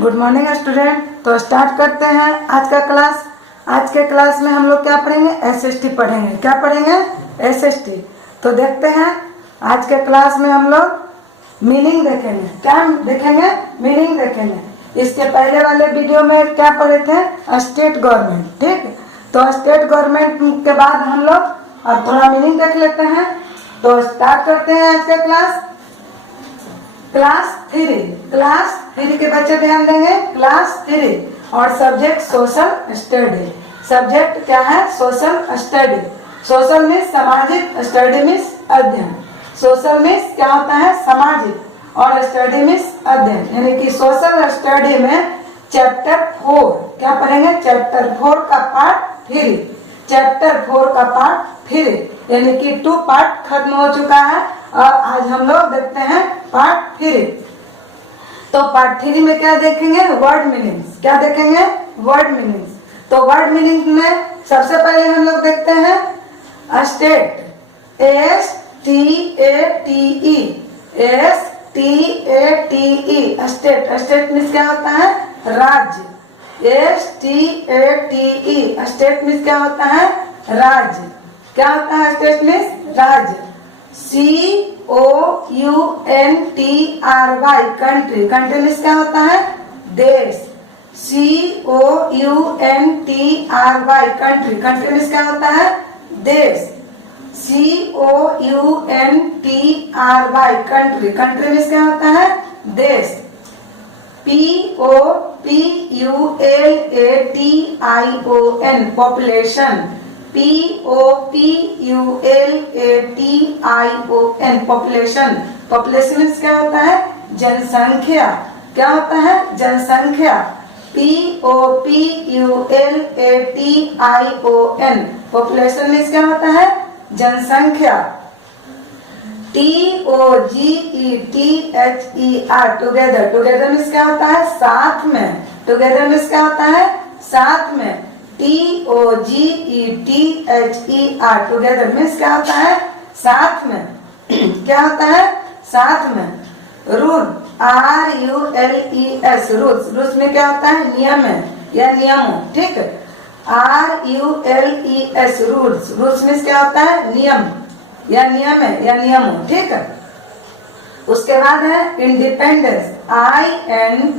Good morning student. तो start करते हैं आज का क्लास। आज के क्लास में हम लोग क्या पढ़ेंगे? एसएसटी पढ़ेंगे। क्या पढ़ेंगे? एसएसटी। तो देखते हैं आज के क्लास में हम लोग मीनिंग देखेंगे। क्या देखेंगे? मीनिंग देखेंगे। इसके पहले वाले वीडियो में क्या पढ़े थे? State government. ठीक, तो स्टेट गवर्नमेंट के बाद हम लोग अब थोड़ा मीनिंग देख लेते हैं। तो स्टार्ट करते हैं आज का क्लास। क्लास थ्री के बच्चे ध्यान देंगे। क्लास थ्री और सब्जेक्ट सोशल स्टडी। सब्जेक्ट क्या है? Social study. सोशल मीन्स सामाजिक, स्टडी मीन्स अध्ययन। सोशल मीन्स क्या होता है? सामाजिक, और स्टडी मीन्स अध्ययन। यानी कि सोशल स्टडी में चैप्टर 4 क्या पढ़ेंगे? चैप्टर 4 का पार्ट 3। चैप्टर 4 का पार्ट 3 यानी कि 2 पार्ट खत्म हो चुका है और आज हम लोग देखते हैं पार्ट 3। तो पार्ट 3 में क्या देखेंगे? Word meanings. क्या देखेंगे? Word meanings. तो वर्ड मीनिंग में सबसे पहले हम लोग देखते हैं state. STATE। STATE state. State means क्या होता है? राज्य। STATE स्टेट मीन्स क्या होता है? राज्य। क्या होता है? स्टेट मीन्स राज्य। COUNTRY country. कंट्री मीन्स क्या होता है? देश। COUNTRY country. कंट्री मीन्स क्या होता है? देश। COUNTRY country. कंट्री मीन्स क्या होता है? देश। POPULATION population. POPULATION population. Population means क्या होता है? जनसंख्या। क्या होता है? जनसंख्या। POPULATION पॉपुलेशन मीन्स क्या होता है? जनसंख्या। TOGETHER together. टुगेदर मीन्स क्या होता है? साथ में। टुगेदर मीन्स क्या होता है? साथ में। TOGETHER टुगेदर मीन्स क्या होता है? साथ में। क्या होता है? साथ में। रूल। RULES rules. रूल्स में क्या होता है? नियम है या नियमों। ठीक, RULES रूल्स। रूल्स मीन्स क्या होता है? नियम या नियम है या नियमों। ठीक है। उसके बाद है इंडिपेंडेंस। INDEPENDENCE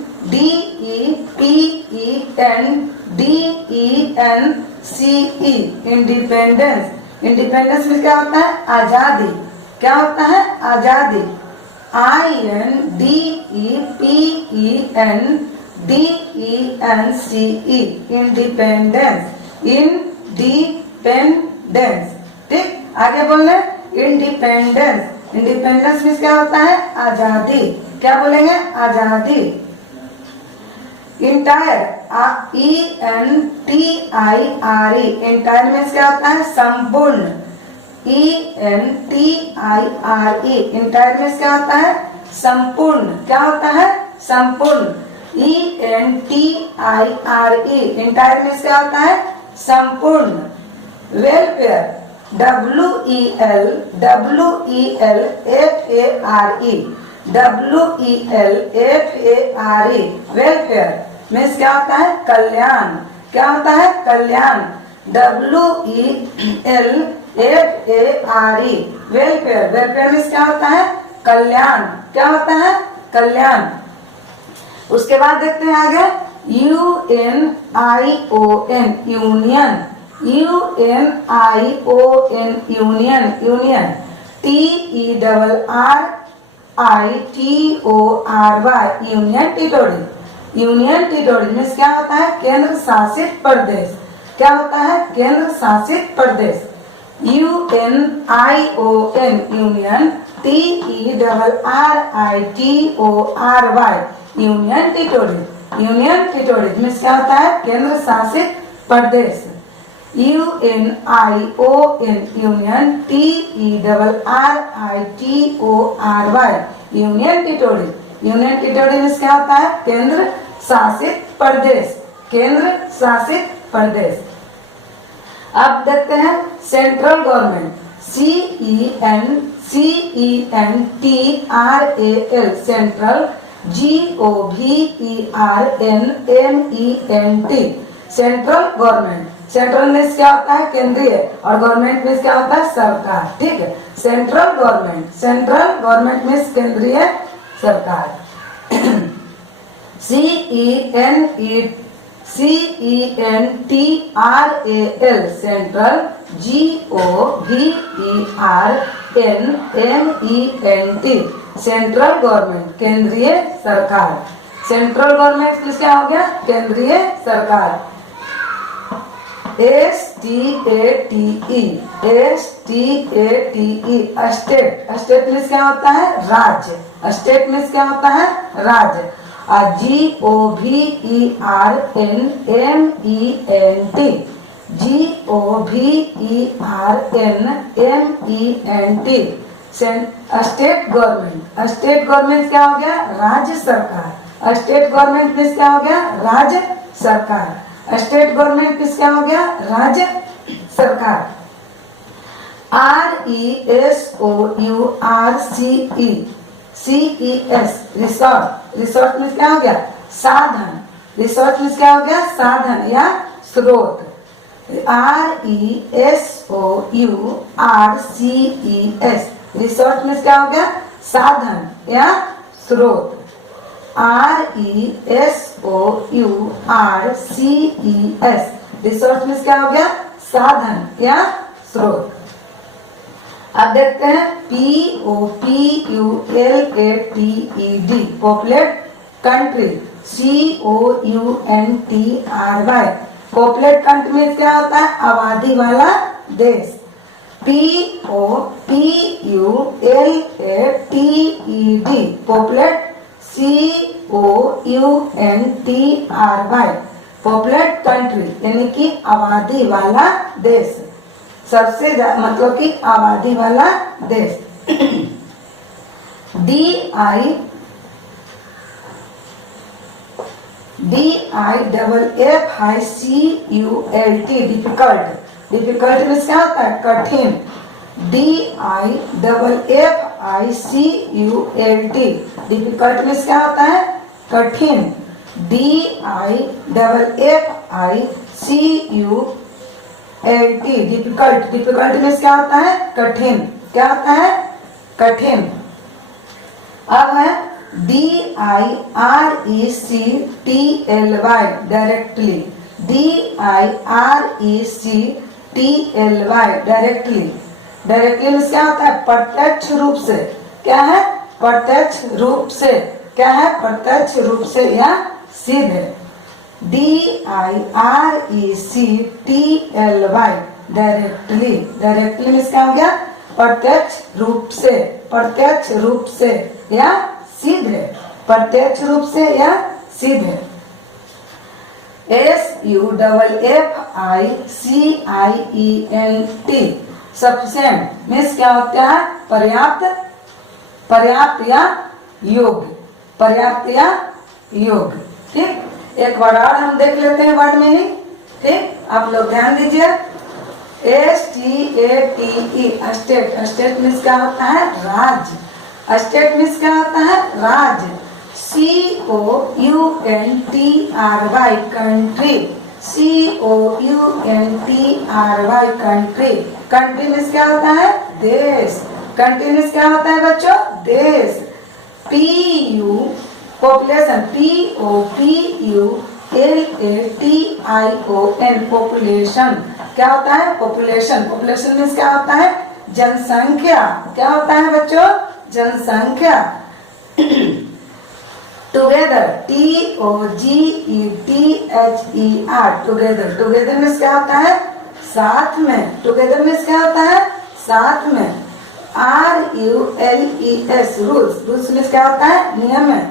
independence. इंडिपेंडेंस में क्या होता है? आजादी। क्या होता है? आजादी। INDEPENDENCE independence. इंडिपेंडेंस। ठीक, आगे बोलने इंडिपेंडेंस। इंडिपेंडेंस मीन्स क्या होता है? आजादी। क्या बोलेंगे? आजादी। इंटायर। ENTIRE इंटायर मीन्स क्या होता है? संपूर्ण। ENTIRE इंटायर मीन्स क्या होता है? संपूर्ण। क्या होता है? संपूर्ण। ENTIRE इंटायर मीन्स क्या होता है? संपूर्ण। Welfare. WELFARE WELFARE welfare means क्या होता है? कल्याण। क्या होता है? कल्याण। WELFARE welfare. वेलफेयर मीन्स क्या होता है? कल्याण। क्या होता है? कल्याण। उसके बाद देखते हैं आगे UNION union. UNION union. Union. TERRITORY union territory. Union territory means क्या होता है? केंद्र शासित प्रदेश। क्या होता है? केंद्र शासित प्रदेश। UNION union. TERRITORY union territory. Union territory means क्या होता है? केंद्र शासित प्रदेश। UNION union. TERRITORY union territory. Union territory means क्या होता है? केंद्र शासित प्रदेश। केंद्र शासित प्रदेश। अब देखते हैं central government. CENTRAL central GOVERNMENT, central government. Central means क्या होता है? केंद्रीय, और गवर्नमेंट मीन्स क्या होता है? सरकार। ठीक है, central government, central government means केंद्रीय सरकार। CENTRAL, central. GOVERNMENT, central government, केंद्रीय सरकार। सेंट्रल गवर्नमेंट क्या हो गया? केंद्रीय सरकार। STATE, state. स्टेट मीन्स क्या होता है? राज्य। स्टेट मीन्स क्या होता है? राज्य। और GOVERNMENT, state government. State government क्या हो गया? राज्य सरकार। स्टेट गवर्नमेंट मीन्स क्या हो गया? राज्य सरकार। स्टेट गवर्नमेंट मीन्स क्या हो गया? राज्य सरकार। RESOURCE, resort. रिसोर्ट मीन्स क्या हो गया? साधन। रिसोर्ट मीन्स क्या हो गया? साधन या स्रोत। RESOURCES, रिसोर्ट मीन्स क्या हो गया? साधन या स्रोत। RESOURCES, रिसोर्ट मीन्स क्या हो गया? साधन या स्रोत। अब देखते हैं POPULATED, populate country. COUNTRY, populate country में क्या होता है? आबादी वाला देश। POPULATED, populate. COUNTRY, populate country, यानी कि आबादी वाला देश। सबसे मतलब कि आबादी वाला देश। DIFFICULT, difficult. डिफिकल्ट मीन्स क्या होता है? कठिन। DIFFICULT, डिफिकल्ट मीन्स क्या होता है? कठिन। DIFFICULT, difficult. डिफिकल्ट मीन्स क्या होता है? कठिन। क्या होता है? कठिन। अब है DIRECTLY, directly. DIRECTLY, directly. Directly means क्या होता है? प्रत्यक्ष रूप से। क्या है? प्रत्यक्ष रूप से। क्या है? प्रत्यक्ष रूप से या सीधे। DIRECTLY, directly. डायरेक्टली मीन्स क्या हो गया? प्रत्यक्ष रूप से। प्रत्यक्ष रूप से या सीधे। प्रत्यक्ष रूप से या सीधे। SUFFICIENT, सफिशिएंट मीन्स क्या होता है? पर्याप्त। पर्याप्त या योग्य। पर्याप्त या योग्य। ठीक, एक वर्ड और हम देख लेते हैं वर्ड मीनिंग। ठीक, आप लोग ध्यान दीजिए। STATE, state. स्टेट मीन्स क्या होता है? राज्य। स्टेट मीन्स क्या होता है? राज्य। COUNTRY, country. COUNTRY, country. Country means क्या होता है? देश। कंट्री मीन्स क्या होता है बच्चों? देश। PU, population. POPULATION, population. क्या होता है? पॉपुलेशन। पॉपुलेशन मीन्स क्या होता है? जनसंख्या। क्या होता है बच्चों? जनसंख्या। Together, TOGETHER, together. Together means क्या होता है? साथ में। टुगेदर मीन्स क्या होता है? साथ में। RULES, rules. रूल्स मीन्स क्या होता है? नियम है।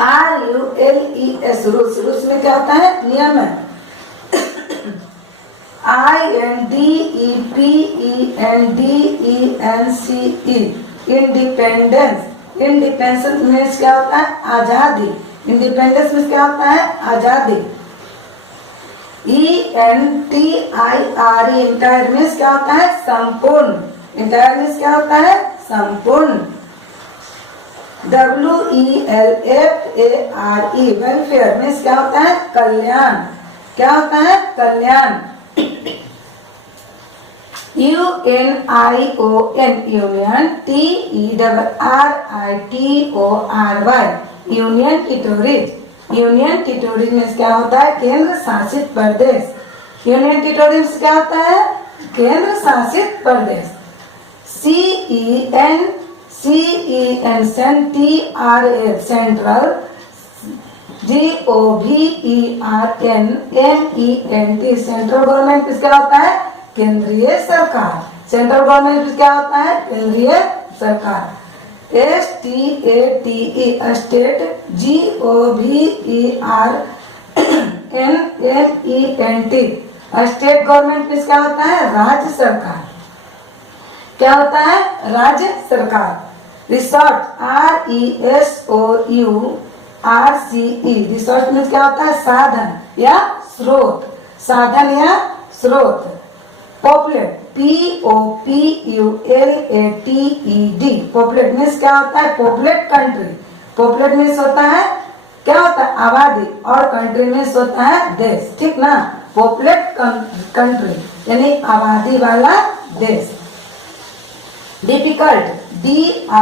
RULES, rules. रूल्स में क्या होता है? नियम है। INDEPENDENCE, independence. इंडिपेंडेंस मीन्स क्या होता है? आजादी। इंडिपेंडेंस मीन्स क्या होता है? आजादी। ENTIRE, इंटायर मीन्स क्या होता है? संपूर्ण। इंटायर मीन्स क्या होता है? संपूर्ण। WELFARE, वेलफेयर मीन्स क्या होता है? कल्याण। क्या होता है? कल्याण। UNION, union, TERRITORY, union territories. Union territories means क्या होता है? केंद्र शासित प्रदेश। यूनियन टेरिटोरीज क्या होता है? केंद्र शासित प्रदेश। CEN, TRL, central. GOVERNMENT, central government क्या होता है? केंद्रीय सरकार। सेंट्रल गवर्नमेंट क्या होता है? केंद्रीय सरकार। STATE, state. GOVERNMENT, state government क्या होता है? राज्य सरकार। क्या होता है? राज्य सरकार। रिसोर्ट, RESOURCE, रिसोर्ट मीन्स क्या होता है? साधन या स्रोत। साधन या स्रोत। पॉपुलेट, POPULATED, पॉपुलेट मीन्स क्या होता है? Populate country. पॉपुलेट मीन्स होता है क्या होता है? आबादी, और कंट्री मीन्स होता है देश। ठीक ना? पॉपुलेट कंट्री यानी आबादी वाला देश। Difficult, DIFFICULT,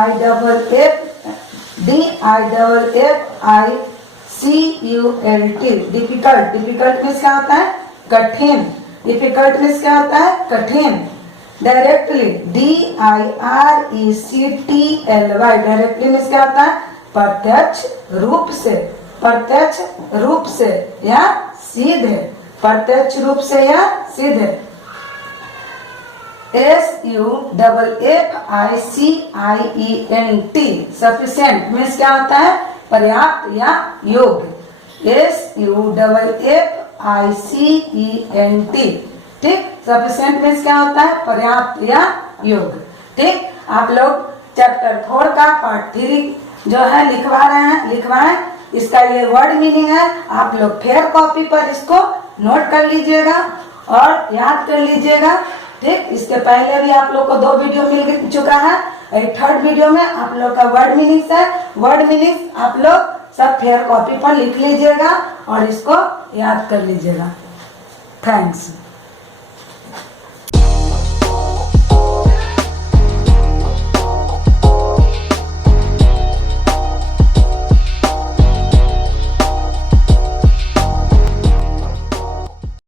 difficult. Difficult means क्या होता है? कठिन। डिफिकल्ट मीन्स क्या होता है? कठिन। डायरेक्टली, DIRECTLY, डायरेक्टली मीन्स क्या होता है? प्रत्यक्ष रूप से। प्रत्यक्ष रूप से या सीधे। प्रत्यक्ष रूप से या सीधे। SUFFICIENT, सफिशिएंट मीन्स क्या होता है? पर्याप्त या योग्य। SUFFICENT, ठीक। सफिशिएंट मीन्स क्या होता है? पर्याप्त या योग्य। ठीक। आप लोग चैप्टर 4 का पार्ट 3 जो है लिखवाएं। इसका ये वर्ड मीनिंग है। आप लोग फेयर कॉपी पर इसको नोट कर लीजिएगा और याद कर लीजिएगा। ठीक। इसके पहले भी आप लोग को 2 वीडियो मिल चुका है। थर्ड वीडियो में आप लोग का वर्ड मीनिंग्स है। वर्ड मीनिंग्स आप लोग सब फेयर कॉपी पर लिख लीजिएगा और इसको याद कर लीजिएगा। थैंक्स।